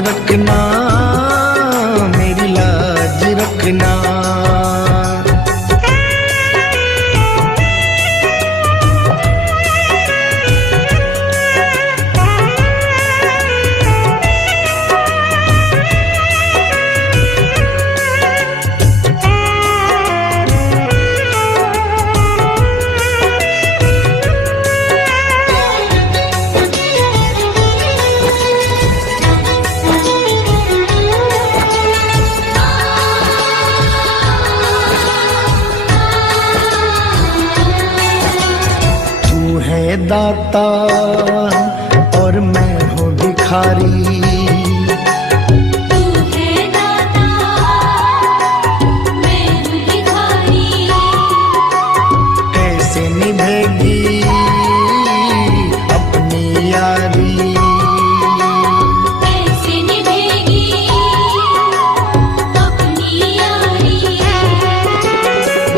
रखना, मेरी लाज रखना। दाता और मैं हूँ भिखारी, तू है दाता मैं हूँ भिखारी। कैसे निभेगी अपनी यारी, कैसे निभेगी अपनी यारी।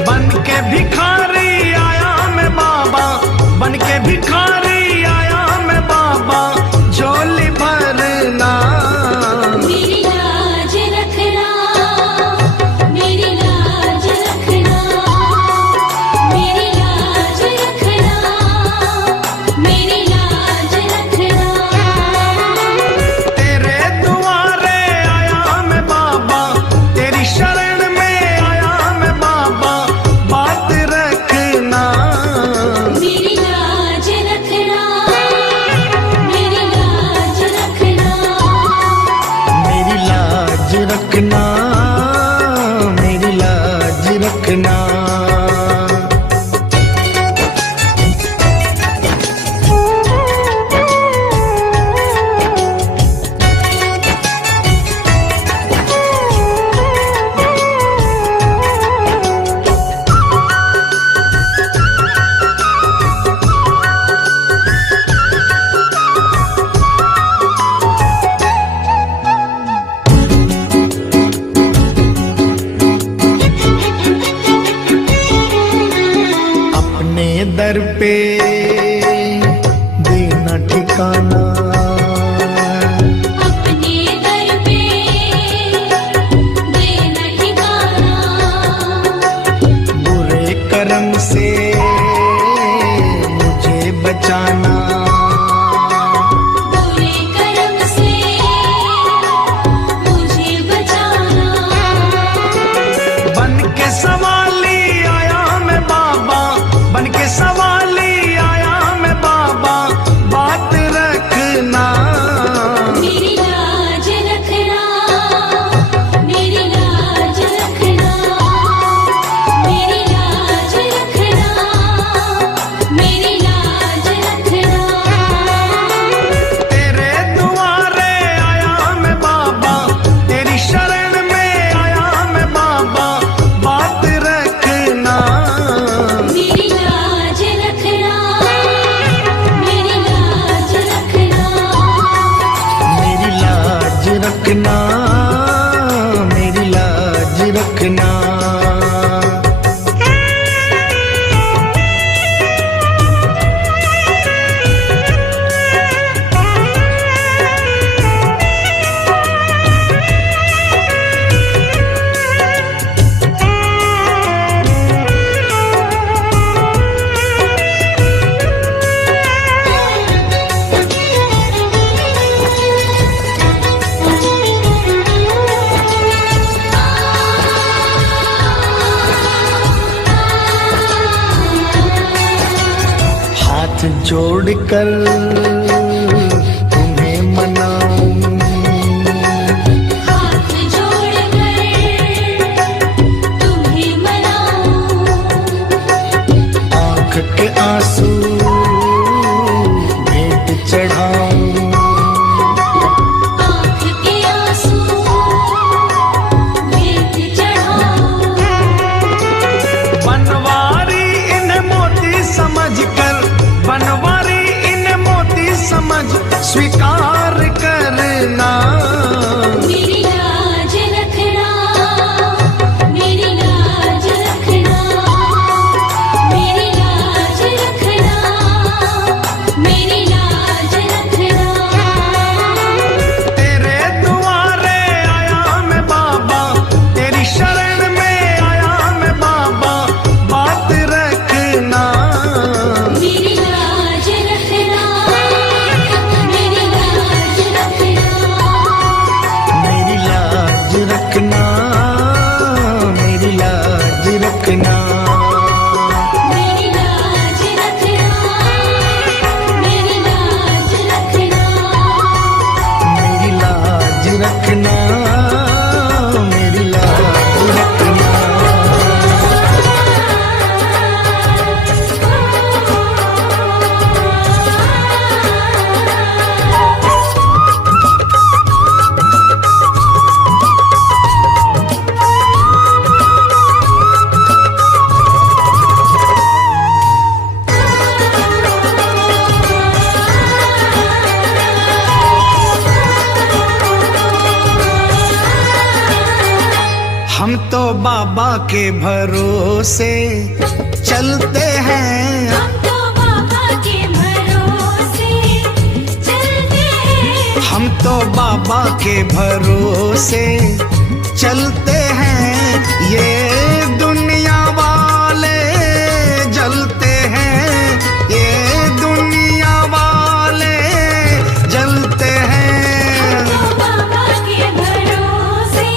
बन के भिखारी आया मैं बाबा, बन के भिखारी आया मैं बाबा, झोली भरना, मेरी लाज रखना, मेरी लाज रखना, मेरी लाज रखना, मेरी लाज रखना। तेरे दुआरे आया मैं बाबा, तेरी शरण में आया मैं बाबा, बात रखना, मेरी लाज रखना, मेरी लाज रखना, मेरी लाज रखना, मेरी लाज रखना। अपने दर पे देना ठिकाना, अपने दर पे देना ठिकाना। बुरे कर्म से मुझे बचाना, बुरे कर्म से मुझे बचाना। बन के सवाली आया मैं बाबा, बन के सवाली आया मैं बाबा, बात रखना, मेरी लाज रखना, मेरी लाज रखना, मेरी लाज रखना, मेरी लाज रखना। तेरे दुआरे आया मैं बाबा, तेरी शरण में आया मैं बाबा, बात रखना, मेरी लाज रखना, मेरी लाज रखना, मेरी लाज रखना, मेरी लाज रखना। हाथ जोड़कर तुम्हें मनाऊं, हाथ जोड़कर तुम्हें मनाऊं। आँख के आंसू भेंट चढ़ाऊं, आँख के आंसू भेंट चढ़ाऊं। बनवारी इन मोती समझकर, बनवारी इन मोती हम तो बाबा के भरोसे चलते हैं। हम तो बाबा के भरोसे चलते हैं। हम तो बाबा के भरोसे चलते हैं। ये दुनिया वाले जलते हैं। ये दुनिया वाले जलते हैं। हम तो बाबा के भरोसे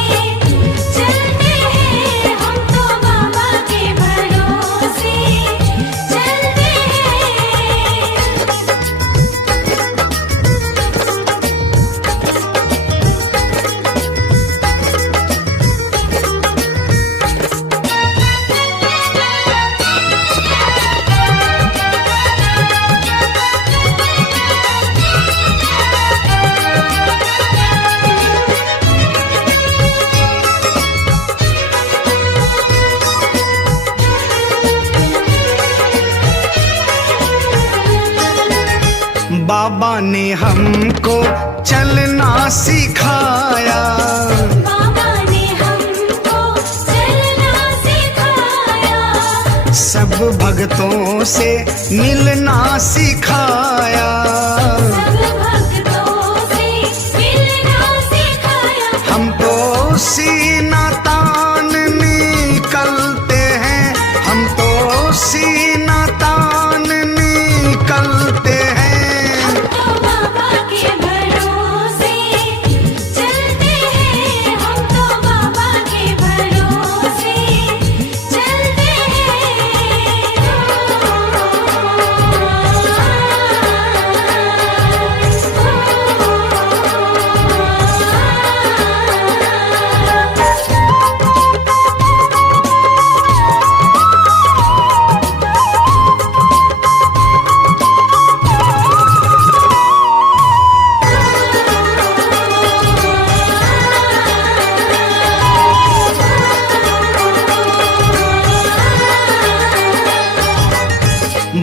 चलते हैं। हम तो बाबा के भरोसे चलते हैं। बाबा ने हमको चलना सिखाया। बाबा ने हमको चलना सिखाया। सब भक्तों से मिलना सिखाया। सब भक्तों से मिलना सिखाया। हम तो सीना तान निकलते हैं। हम तो सीना तान निकलते हैं। हम तो बाबा के भरोसे चलते हैं। हम तो बाबा के भरोसे चलते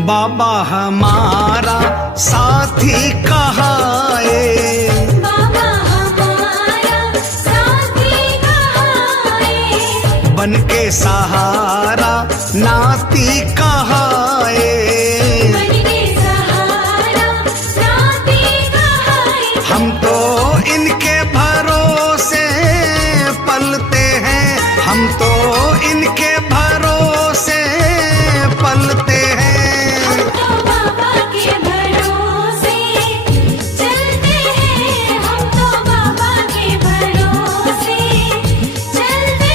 बाबा हमारा साथी कहाए। बाबा हमारा साथी कहाए। बन के सहारा नाती कहाए। बन के सहारा नाती कहाए। हम तो इनके भरोसे पलते हैं। हम तो इनके भरोसे पलते हैं। हम तो बाबा के भरोसे चलते हैं। हम तो बाबा के भरोसे चलते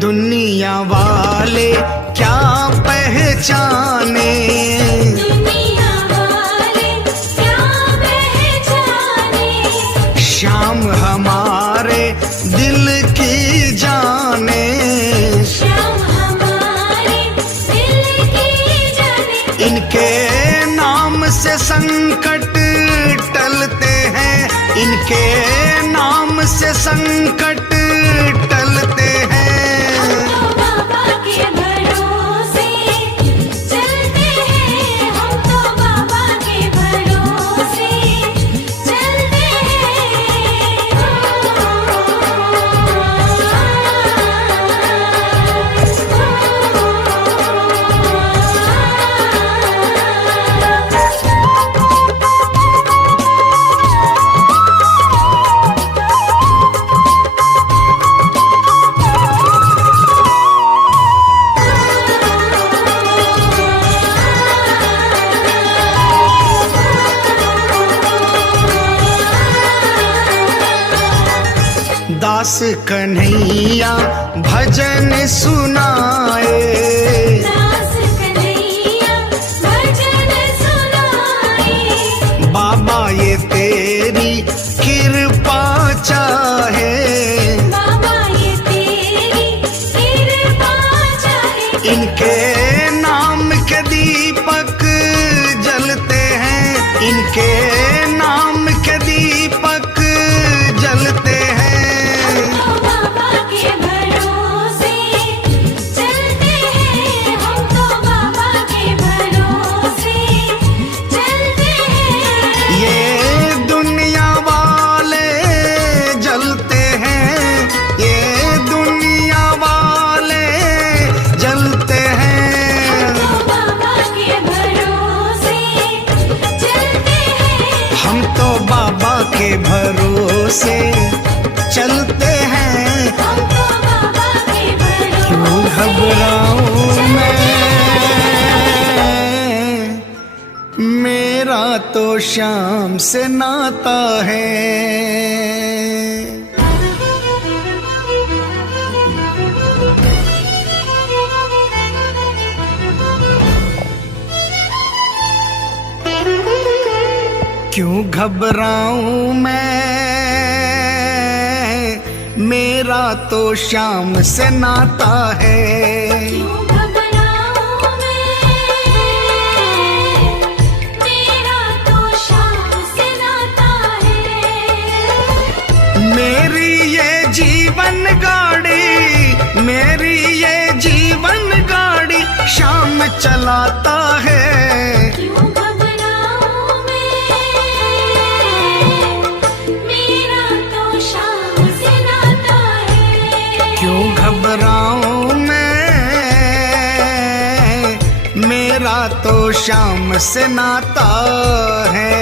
दुनिया वाले क्या पहचाने। दुनिया वाले क्या पहचाने। श्याम हमारे दिल की जाने। श्याम हमारे दिल की जाने। इनके नाम से संकट टलते हैं। इनके नाम से संकट टलते हैं। हम तो बाबा के भरोसे चलते हैं। हम तो बाबा के भरोसे चलते दास कन्हैया भजन सुनाए। दास कन्हैया भजन सुनाए। बाबा ये तेरी कृपा चाहे। हम तो बाबा के भरोसे चलते हैं, हम तो बाबा के भरोसे क्यों घबराऊं मैं, मेरा तो शाम से नाता है। क्यों घबराऊं मैं, मेरा तो शाम से नाता है। क्यों घबराऊं मैं, मेरा तो शाम से नाता है। मेरी ये जीवन गाड़ी, मेरी ये जीवन गाड़ी शाम चलाता है। क्यों घबराऊं मैं, मेरा तो शाम से नाता है। क्यों घबराऊं मैं, मेरा तो शाम से नाता है।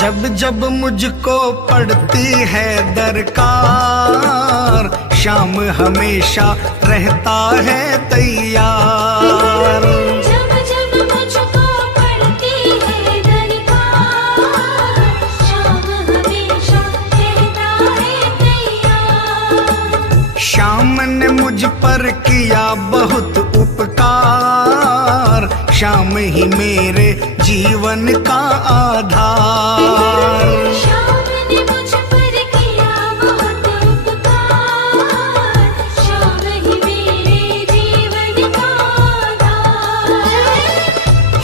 जब जब मुझको पड़ती है दरकार, शाम हमेशा रहता है तैयार। जब जब मुझको पड़ती है दरकार, शाम हमेशा रहता है तैयार। शाम ने मुझ पर किया बहुत उपकार, शाम ही मेरे जीवन का आधार। शाम ने मुझ पर किया बहुत उपकार, शाम ही मेरे जीवन का आधार।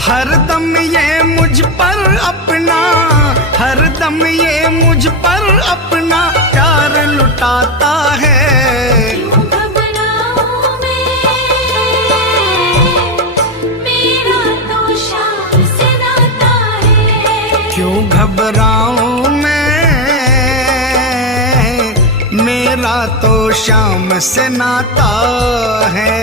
हरदम ये मुझ पर अपना, हरदम ये मुझ पर अपना प्यार लुटाता है। क्यों घबराऊं मैं, मेरा तो शाम से नाता है। क्यों घबराऊं मैं, मेरा तो शाम से नाता है।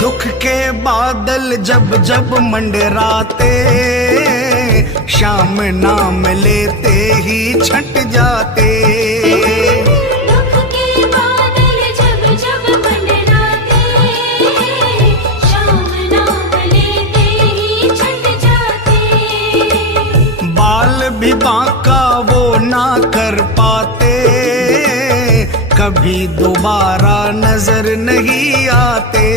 दुख के बादल जब जब मंडराते, शाम नाम लेते ही छट जाते। दुख के बादल जब जब मंडराते, शाम नाम लेते ही छट जाते। बाल भी बांका वो ना कर पाते, कभी दोबारा नजर नहीं आते।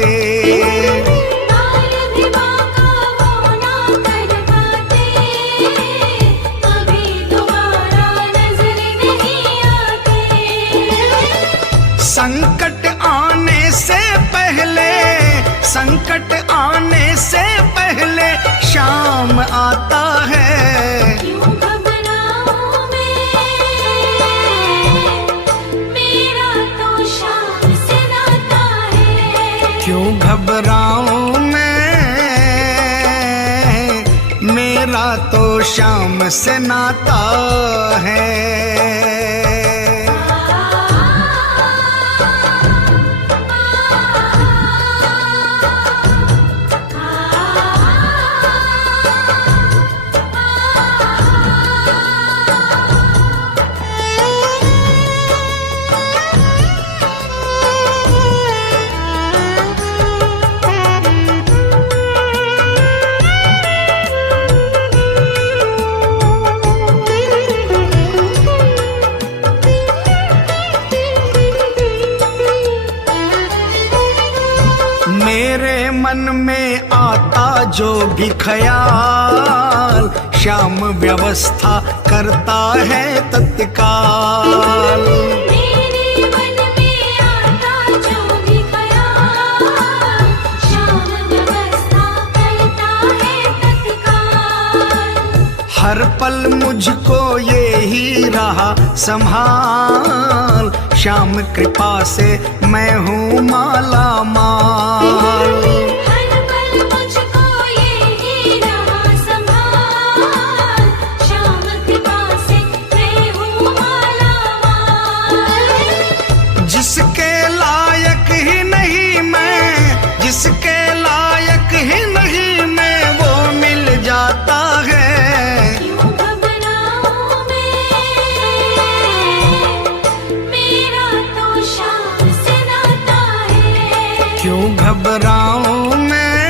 बाल भी बांका वो ना कर पाते, कभी दोबारा नजर नहीं आते। संकट आने से पहले, संकट आने से पहले शाम आता है। क्यों घबराऊं मैं, मेरा तो शाम से नाता है। क्यों घबराऊं मैं, मेरा तो शाम से नाता है। जो भी ख्याल, श्याम व्यवस्था करता है तत्काल। मेरे मन में आता जो भी ख्याल, श्याम व्यवस्था करता है तत्काल। हर पल मुझको ये ही रहा संभाल, श्याम कृपा से मैं हूँ माला माल। हर पल मुझको ये ही रहा संभाल, श्याम कृपा से मैं हूँ माला माल। जिसके लायक ही नहीं मैं, जिसके लायक ही नहीं मैं, वो मिल जाता है। क्यों घबराऊं मैं, मेरा तो श्याम से नाता है। क्यों घबराऊं मैं,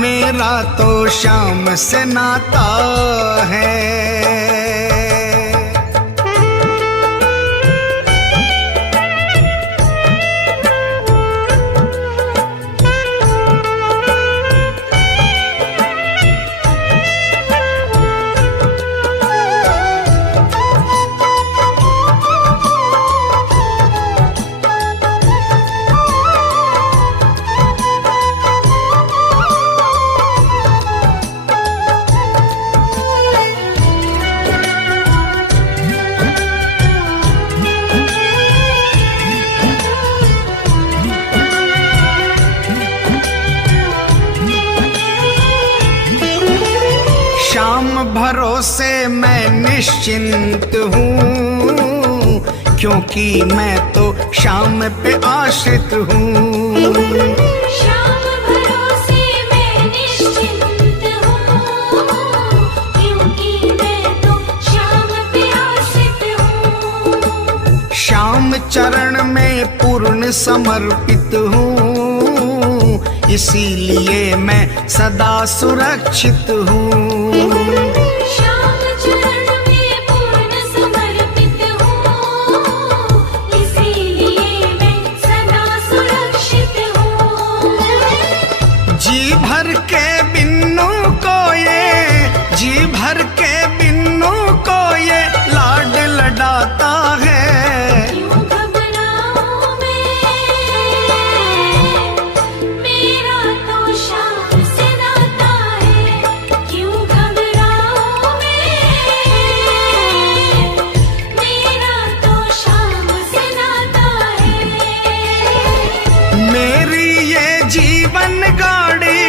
मेरा तो श्याम से नाता है। श्याम भरोसे मैं निश्चिंत हूँ, क्योंकि मैं तो श्याम पे आश्रित हूँ। श्याम भरोसे मैं निश्चिंत हूँ, क्योंकि मैं तो श्याम पे आश्रित हूँ। श्याम चरण में पूर्ण समर्पित हूँ, इसीलिए मैं सदा सुरक्षित हूँ। श्याम चरण में पूर्ण समर्पित हूँ, इसीलिए मैं सदा सुरक्षित हूँ। जी भर के बिन्नू को ये, जी भर के बिन्नू को ये लाड लडाता है। क्यों घबराऊं मैं, मेरा तो श्याम से नाता है। क्यों घबराऊं मैं, मेरा तो श्याम से नाता है। मेरी ये जीवन गाड़ी,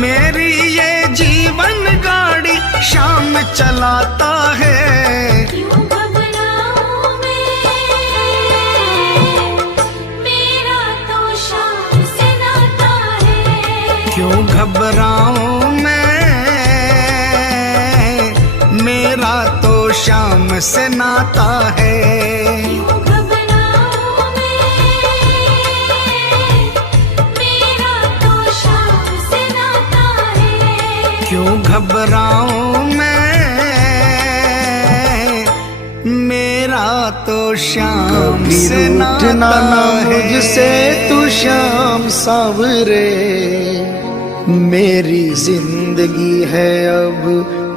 मेरी ये जीवन गाड़ी श्याम चलाता है। क्यों घबराऊं मैं, मेरा तो श्याम से नाता है। क्यों घबराऊं मैं, मेरा तो श्याम से नाता है। क्यों घबराऊं मैं, मेरा तो श्याम से नाता है। क्यों घबराऊं मैं, मेरा तो श्याम से नाता है। मुझसे तू श्याम सावरे, मेरी जिंदगी है अब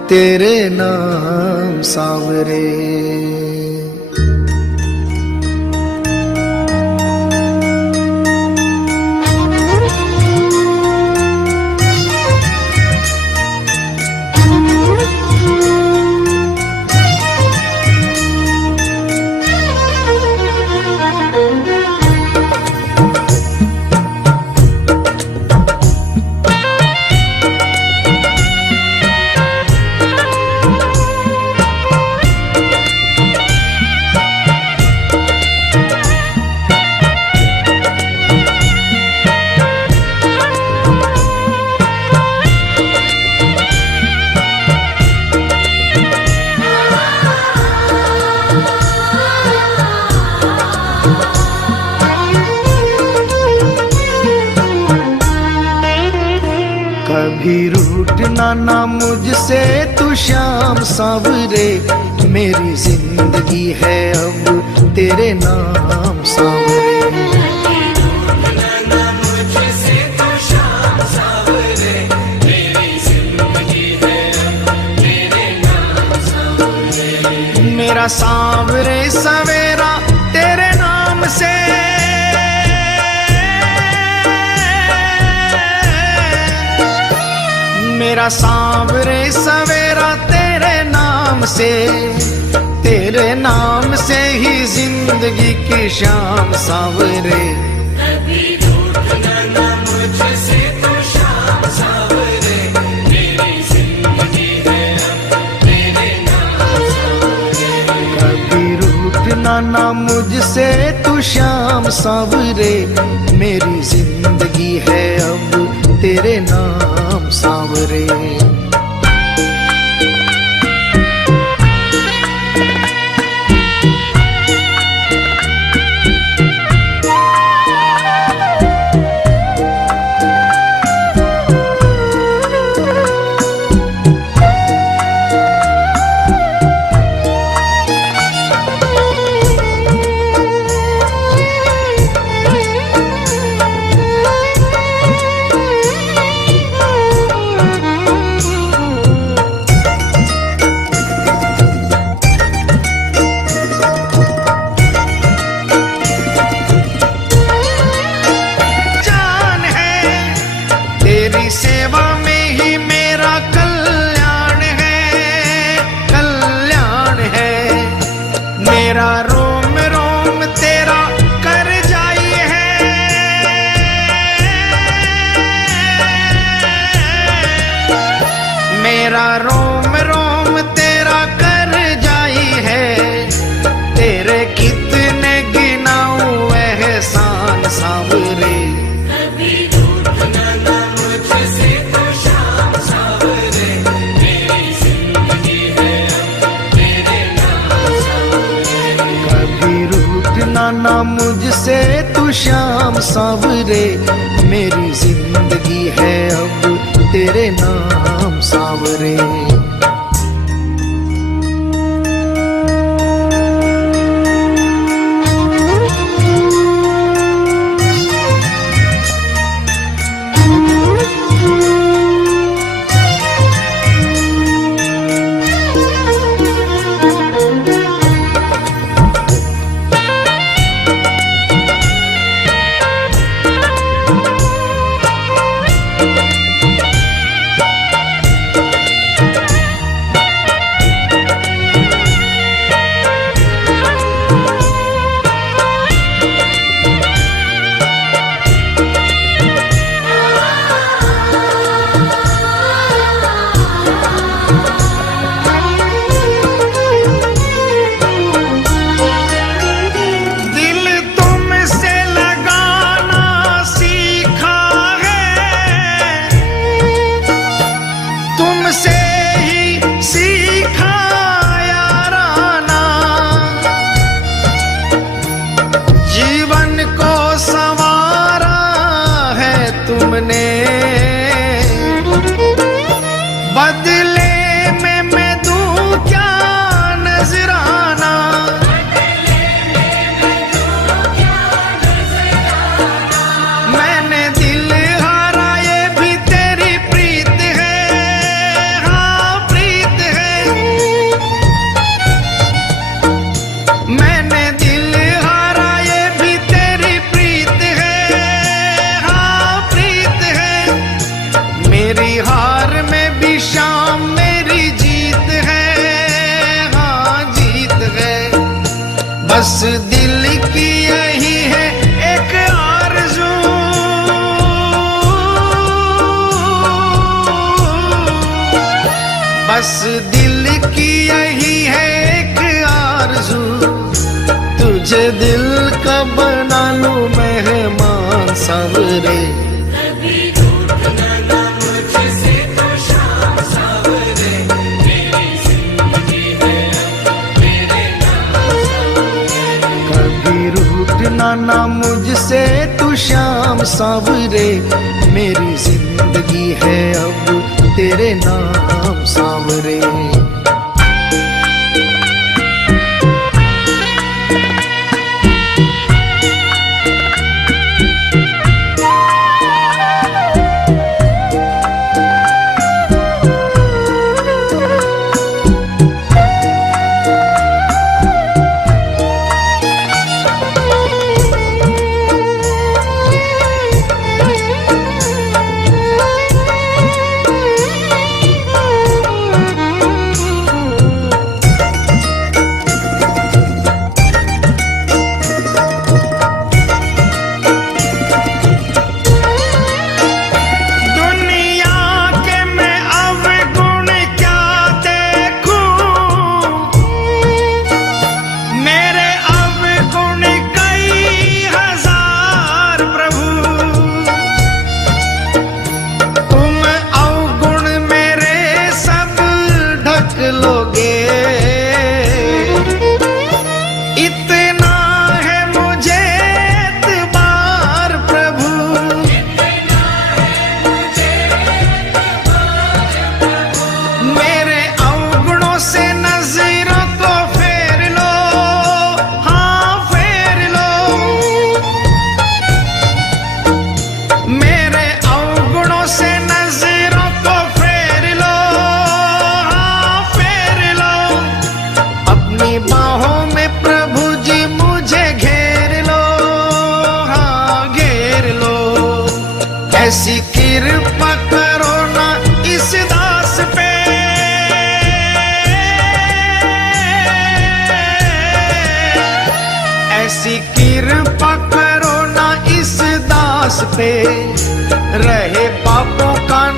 तेरे नाम सावरे। कभी रूठना ना मुझसे तू श्याम सावरे, मेरी जिंदगी है अब तेरे नाम सावरे। मुझसे तो श्याम मेरा सांवरे सवेरा तेरे नाम से, मेरा सांवरे सवेरा तेरे नाम से, तेरे नाम से ही जिंदगी की शाम सांवरे। कभी रूठना ना मुझसे तो शाम सांवरे, मेरी जिंदगी है अब तेरे नाम सांवरे। कभी रूठना ना मुझसे तू शाम सांवरे, मेरी जिंदगी है अब तेरे नाम सांवरे। सेवा में ही मेरा कल्याण है, कल्याण है। मेरा रोम रोम तेरा कर जाई है, मेरा रोम रोम तेरा कर जाई है। तेरे कितने गिनाऊं एहसान सांवरे, ना मुझसे तू शाम सांवरे, मेरी जिंदगी है अब तेरे नाम सांवरे। बदले में मैं दूं क्या नजराना, मैंने दिल हारा ये भी तेरी प्रीत है, हाँ प्रीत है। मैंने दिल हारा ये भी तेरी प्रीत है, हाँ प्रीत है। मेरी हार में भी शाम मेरी जीत है, हाँ जीत है। बस दिल की यही है एक आरज़ू, बस दिल की यही है एक आरज़ू। तुझे दिल का बना लूं मेहमान सांवरे, ना मुझसे तू शाम सांवरे, मेरी जिंदगी है अब तेरे नाम सांवरे।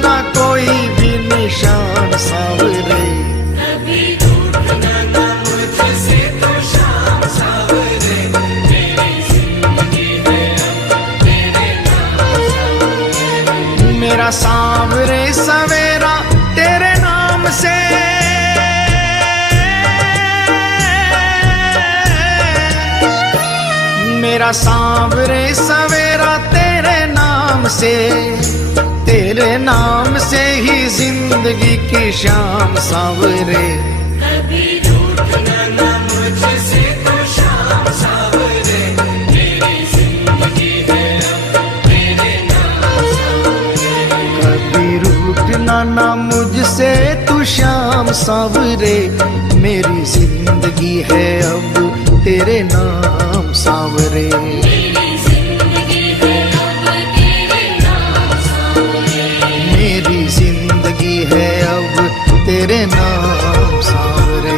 ना कोई भी निशान सांवरे। कभी रूठना ना मुझसे तो शाम सांवरे, मेरी जिंदगी है अब तेरे नाम सांवरे। मेरा सांवरे सवेरा तेरे नाम से, मेरा सांवरे सवेरा तेरे नाम से, तेरे नाम से ही जिंदगी की शाम सांवरे। कभी रूठना ना मुझसे तो शाम सांवरे, मेरी जिंदगी है अब तेरे नाम सांवरे। कभी रूठना ना मुझसे तू शाम सांवरे, मेरी जिंदगी है अब तेरे नाम सांवरे। मेरी जिंदगी है अब तेरे नाम सांवरे। मेरी जिंदगी है अब तेरे नाम सांवरे।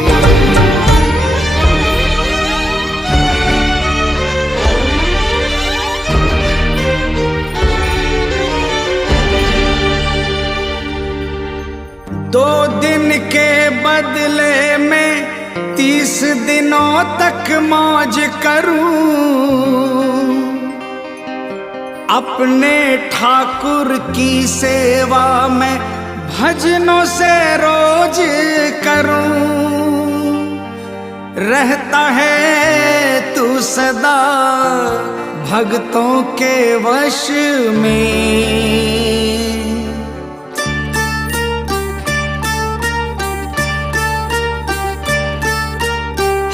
दो दिन के बदले में 30 दिनों तक मौज करूं, अपने ठाकुर की सेवा में भजनों से रोज करूं। रहता है तू सदा भक्तों के वश में,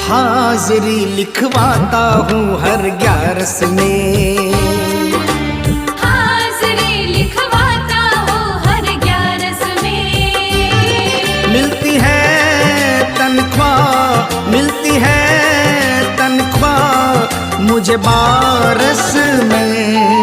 हाजिरी लिखवाता हूँ हर 11 में, हाजिरी लिखवाता हूँ हर 11 में। मिलती है तनख्वाह, मिलती है तनख्वाह मुझे 12 में।